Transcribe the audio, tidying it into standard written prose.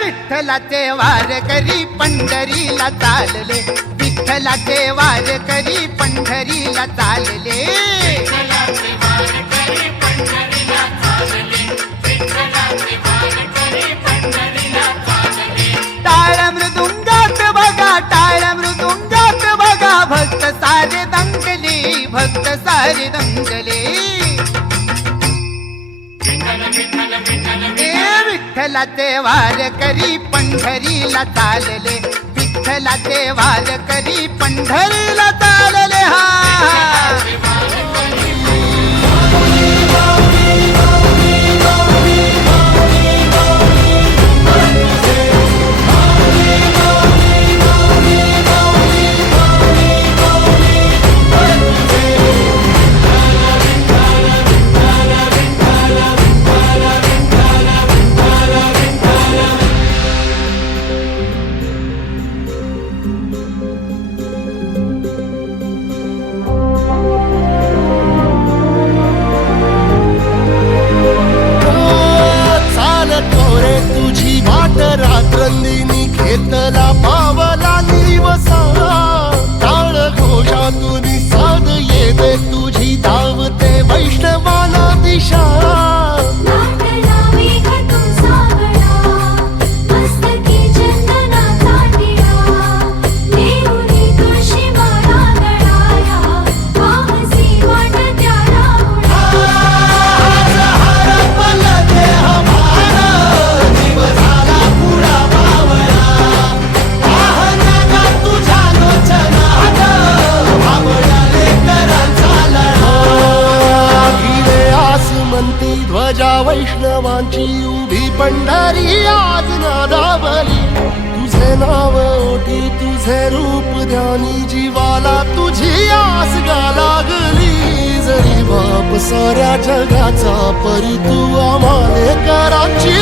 विठ्ठलाचे वार करी पंढरीला चालले, विठ्ठलाचे वार करी पंढरीला चालले, टाळ मृदुंगात बघा, टाळ मृदुंगात बघा, भक्त सारे दंगले, भक्त सारे दंगले. विठ्ठलाचे वार करी पंढरीला चालले, विठ्ठलाचे वार करी पंढरीला चालले. हा रात्रंदिनी घेतला पावला निवसा, टाळ घोषातून साध येते तुझी धावते वैष्णवाला दिशा. ध्वजा वैष्णवांची उभी पंढरी आज नादावली, तुझे नाव ओठी तुझे रूप ध्यानी, जीवाला तुझी आस गा लागली. जरी बाप साऱ्या जगाचा परी तू आम्हाले कराची